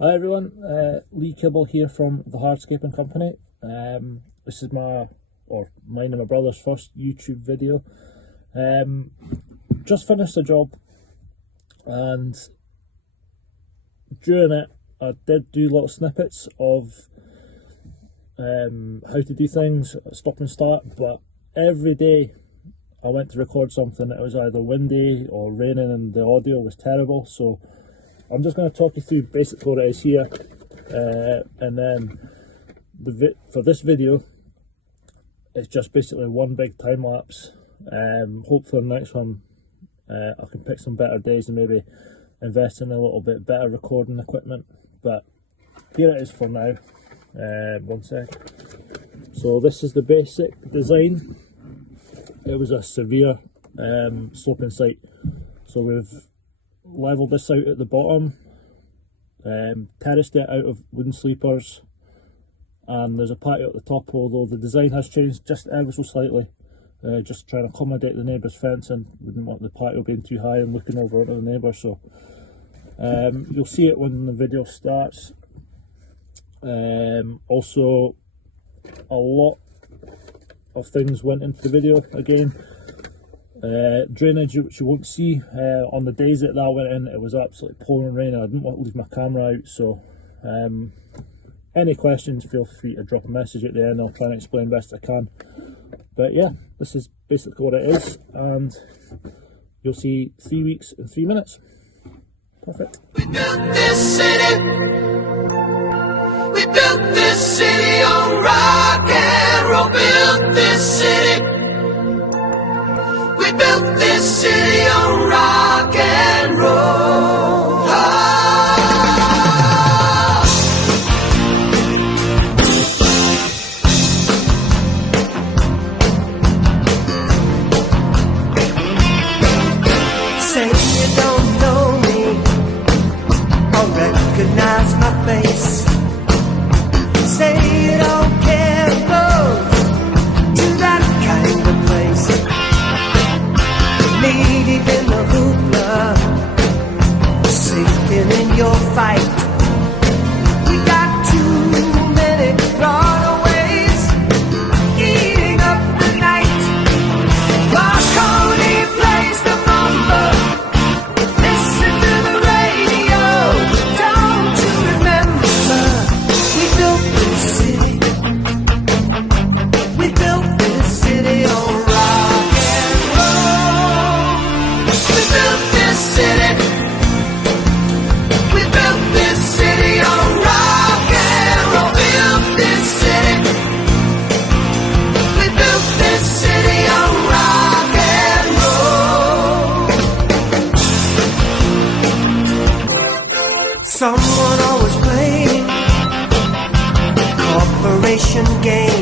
Hi everyone, Lee KiB-Build here from the Hardscaping Company. This is mine and my brother's first YouTube video. Just finished the job, and during it I did do little snippets of how to do things, stop and start, but every day I went to record something, it was either windy or raining and the audio was terrible. So I'm just going to talk you through basically what it is here, and then for this video it's just basically one big time lapse. Hopefully the next one I can pick some better days and maybe invest in a little bit better recording equipment, but here it is for now. One sec. So this is the basic design. It was a severe sloping site, so we've levelled this out at the bottom, terraced it out of wooden sleepers, and there's a patio at the top, although the design has changed just ever so slightly, just trying to accommodate the neighbour's fencing. We didn't want the patio being too high and looking over into the neighbour, so you'll see it when the video starts. Also, a lot of things went into the video again. Drainage, which you won't see on the days that went in, it was absolutely pouring rain. I didn't want to leave my camera out, so any questions, feel free to drop a message at the end. I'll try and explain best I can. But yeah, this is basically what it is, and you'll see 3 weeks in 3 minutes. Perfect. We built this city. We built this city on rock and roll. Built this city. We built this city on rock and roll. Say you don't know me or recognize my face. Say you don't care to go to that kind of place. Knee deep in the hoopla, sinking in your fight. We got too many runaways eating up the night. Marconi plays the rumba. Listen to the radio. Don't you remember? We built this city. We built this city on rock and roll. We built this city. We built this city on rock and roll. Built this city. We built this city on rock and roll. Someone always playing corporation games.